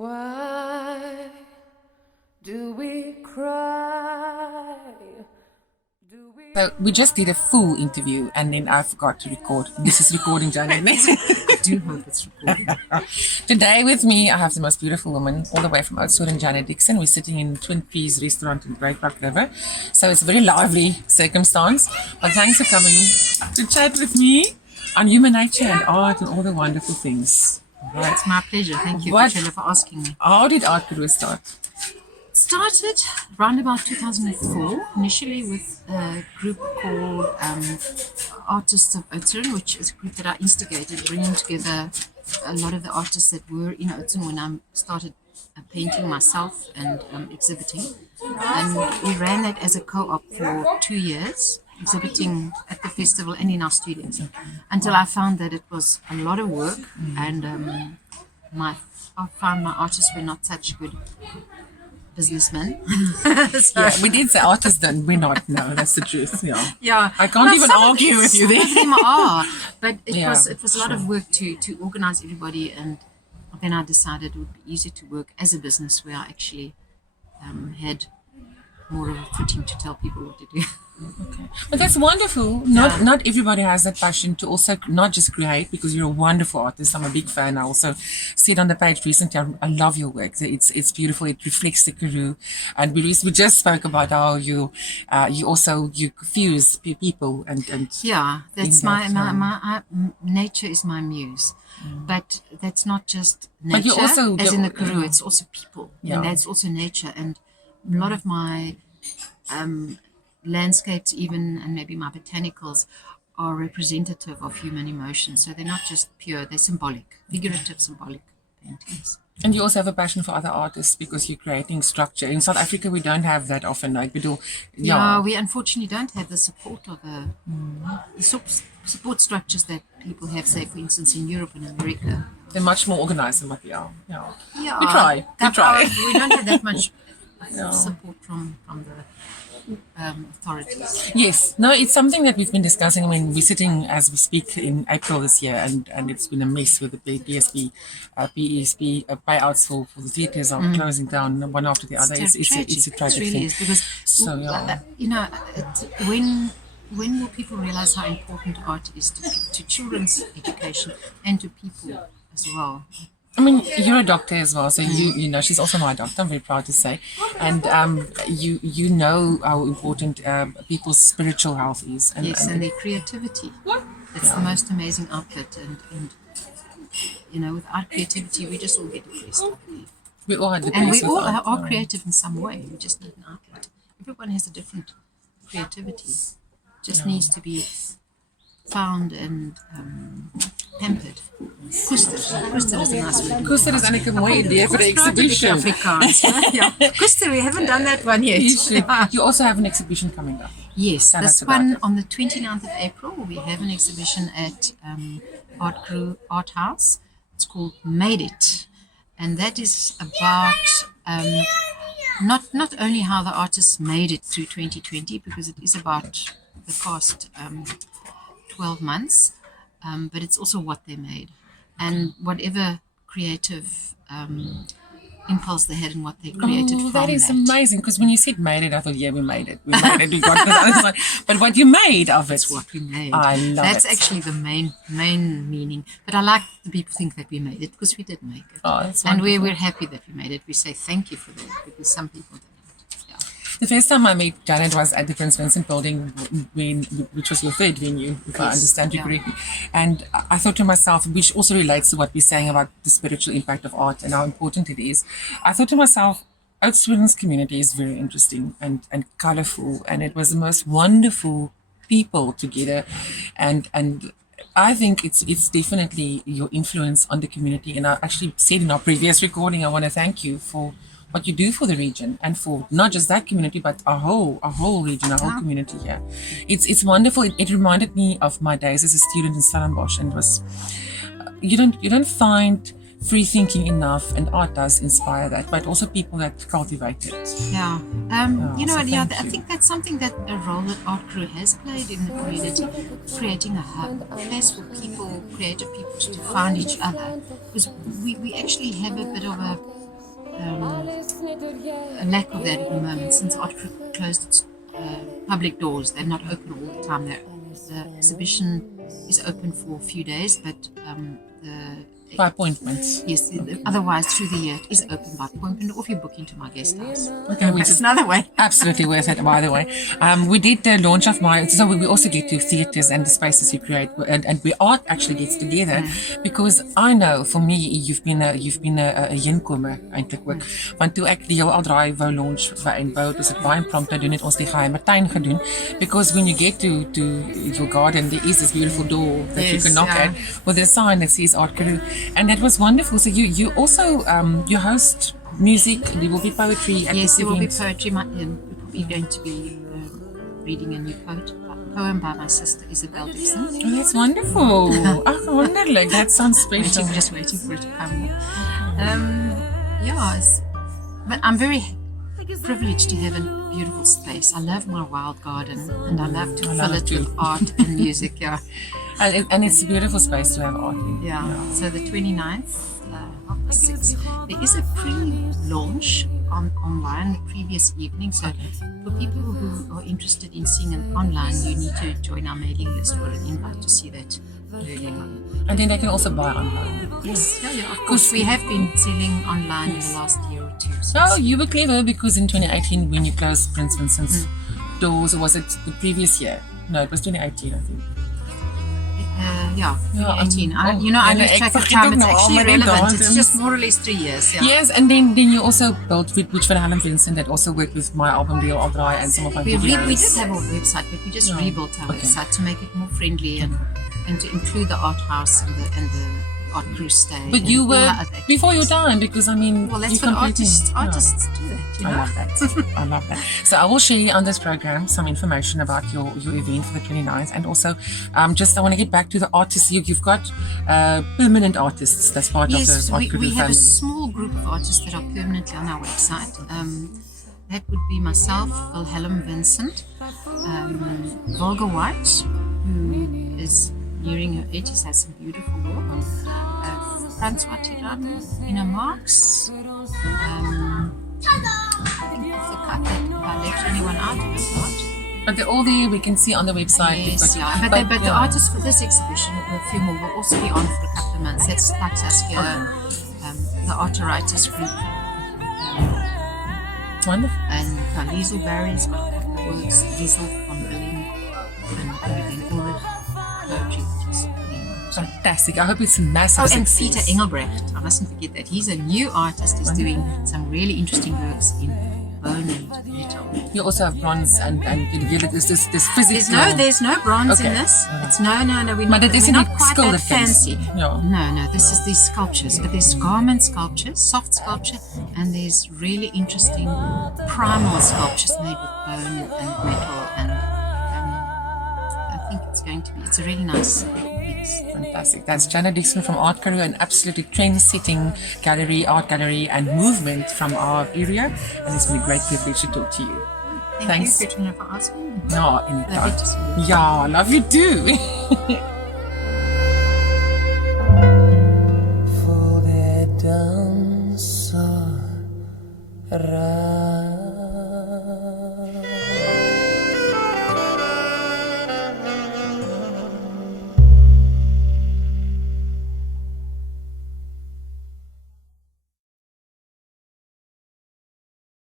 Why do we cry? So we just did a full interview and then I forgot to record. This is recording, Janet. I do hope it's recording. Today with me, I have the most beautiful woman all the way from Oudtshoorn and Janet Dixon. We're sitting in Twin Peas restaurant in Great Park River. So it's a very lively circumstance. But thanks for coming to chat with me on human nature and art and all the wonderful things. Right. It's my pleasure. Thank you, Petronel, for asking me. How did Art Crew start? Started around about 2004, initially with a group called Artists of Oudtshoorn, which is a group that I instigated, bringing together a lot of the artists that were in Oudtshoorn when I started painting myself and exhibiting. And we ran that as a co-op for 2 years, exhibiting at the festival and in our studios, until I found that it was a lot of work and I found my artists were not such good businessmen. So, Yeah, we did say artists, then we're not. No, that's the truth. yeah, I can't even argue with you there. Some of them are, but it Yeah, was a lot of work to organize everybody, and then I decided it would be easier to work as a business where I actually had more of a footing to tell people what to do. Okay. But that's wonderful. Not everybody has that passion to also not just create, because you're a wonderful artist. I'm a big fan. I also see it on the page recently. I love your work. It's beautiful. It reflects the Karoo. And we just spoke about how you fuse people and Yeah, that's in that, my nature is my muse. But that's not just But you nature, also as do- in the Karoo, it's also people. Yeah. And that's also nature. And a lot of my landscapes even, and maybe my botanicals, are representative of human emotions. So they're not just pure, they're symbolic, figurative, symbolic paintings. And you also have a passion for other artists because you're creating structure. In South Africa, we don't have that often. Like we do. Yeah, we unfortunately don't have the support of the support structures that people have, say, for instance, in Europe and America. They're much more organized than what we are. Yeah. Yeah, We try. We don't have that much support from the authorities. Yes. No, it's something that we've been discussing. I mean, we're sitting as we speak in April this year, and it's been a mess with the PSP, PESP payouts for the theatres are closing down one after the other. It's a tragic It really thing. is, because So, yeah. when will people realize how important art is to children's education and to people as well? I mean, you're a doctor as well, so you know she's also my doctor. I'm very proud to say, and you know how important people's spiritual health is. And, Yes, and their creativity. It's the most amazing outlet, and without creativity, we just all get depressed, I believe. we all had the And we best with all art, are creative in some way. We just need an outlet. Everyone has a different creativity. Just needs to be found and pampered. Koester is a nice word. Koester is eintlik 'n mooi idee vir 'n exhibition. Afrikaans. Yeah. Koester, we haven't done that one yet. You should. You also have an exhibition coming up. Yes, Tell us this about one it. on the 29th of April, we have an exhibition at Art Crew Art House. It's called Made It. And that is about not only how the artists made it through 2020, because it is about the past 12 months, but it's also what they made. And whatever creative impulse they had and what they created from That is that. amazing, because when you said made it, I thought, yeah, we made it. We made it. We got the other side. But what you made of it. That's what we made. I love That's it. actually the main meaning. But I like the people think that we made it, because we did make it. Oh, that's and wonderful. we're happy that we made it. We say thank you for that, because some people didn't. Yeah. The first time I met Janet was at the Prince Vincent building, which was your third venue, if I Yes, understand you yeah. correctly. And I thought to myself, which also relates to what we're saying about the spiritual impact of art and how important it is. I thought to myself, Oudtshoorn's community is very interesting and colorful, and it was the most wonderful people together. And I think it's definitely your influence on the community. And I actually said in our previous recording, I want to thank you for what you do for the region and for not just that community, but our whole region, our whole community here. It's wonderful. It reminded me of my days as a student in Stellenbosch, and it was you don't find free thinking enough, and art does inspire that, but also people that cultivate it. Yeah. so thank I you. think that's something that a role that Art Crew has played in the community, creating a hub, a place for people, creative people to find each other. Because we actually have a bit of a a lack of that at the moment since Art Group closed its public doors. They're not open all the time. The exhibition is open for a few days, but By appointments. yes, otherwise through the year it is open by appointment, or if you book into my guest house. Okay, which That's is another way. absolutely worth it, by the way. We did the launch of so we also get to theatres and the spaces you create, and we art actually gets together, because I know for me you've been a inkomer eintlik ook, want toe ek die heel al draai wou launch by en wou dis dit baie impromptu doen het ons die geheime tuin gedoen, because when you get to your garden there is this beautiful door that you can knock at with a sign that says Art Crew, and that was wonderful. So you also you host music, there will be poetry at Yes, this there will be event. poetry. We're going to be reading a new poem by my sister Isabel Dixon. Oh, that's wonderful. Ach, wonderlik. That sounds special. Just waiting for it to come. But I'm very privileged to have a beautiful space. I love my wild garden, and I love to fill it with art and music. Yeah. And it's a beautiful space to have art in. Yeah. So the 29th, 6. There is a pre-launch online the previous evening. So for people who are interested in seeing it online, you need to join our mailing list for an invite to see that early on. And then they can also buy online. Yes, of course. We have been selling online in the last year or two. So Oh, you were clever, because in 2018 when you closed Prince Vincent's doors, or was it the previous year? No, it was 2018, I think. 2018. I lose track of forget time. ook It's nou actually al my relevant. It's datums. just more or less 3 years. Yeah. Yes, and then you also built which Van Halen Vincent that also worked with my album Deal I'll Dry and some of my videos. We did have a website, but we just rebuilt our website to make it more friendly and to include the art house and the art crew stay. But you and all were the other before your activities. time, because I mean, Well, that's you what completely- artists do that. You I know. love that. I love that. So I will share on this program some information about your event for the 29th, and also just I want to get back to the artists. You've got permanent artists that's part of Yes, the Art Group we have a family. small group of artists that are permanently on our website. That would be myself, Wilhelm Vincent, Volga White, who is nearing her 80s, has some beautiful work. Francois Tirano, Ina Marx. I think off the cut that if I left anyone out, I hope not. But they're all there. We can see on the website. Yes, but the artists for this exhibition, a few more, will also be on for a couple of months. That's like Saskia, the art writers group, Wonderful. and Liesel Barry's got a couple of works, Liesel von Billing, and then Ulrich poetry. Fantastic. I hope it's a massive Oh, and success. Peter Engelbrecht. I mustn't forget that. He's a new artist. He's doing some really interesting works in bone and metal. You also have bronze and this physical. There's no bronze Okay. in this. Alright. It's no. We're Maar dit is we're nie not quite skilde that fancy. Ja. No. This is these sculptures, but there's garment sculptures, soft sculpture, and there's really interesting primal sculptures made with bone and metal, and I think it's a really nice mix. Fantastic. That's Jana Dixon from Art Crew, an absolutely trend-setting art gallery and movement from our area, and it's been a great privilege to talk to you. Thanks. Thank you, Petronel, for asking me. No, Lovely anytime. to see you. Yeah, love you too. Voor de danser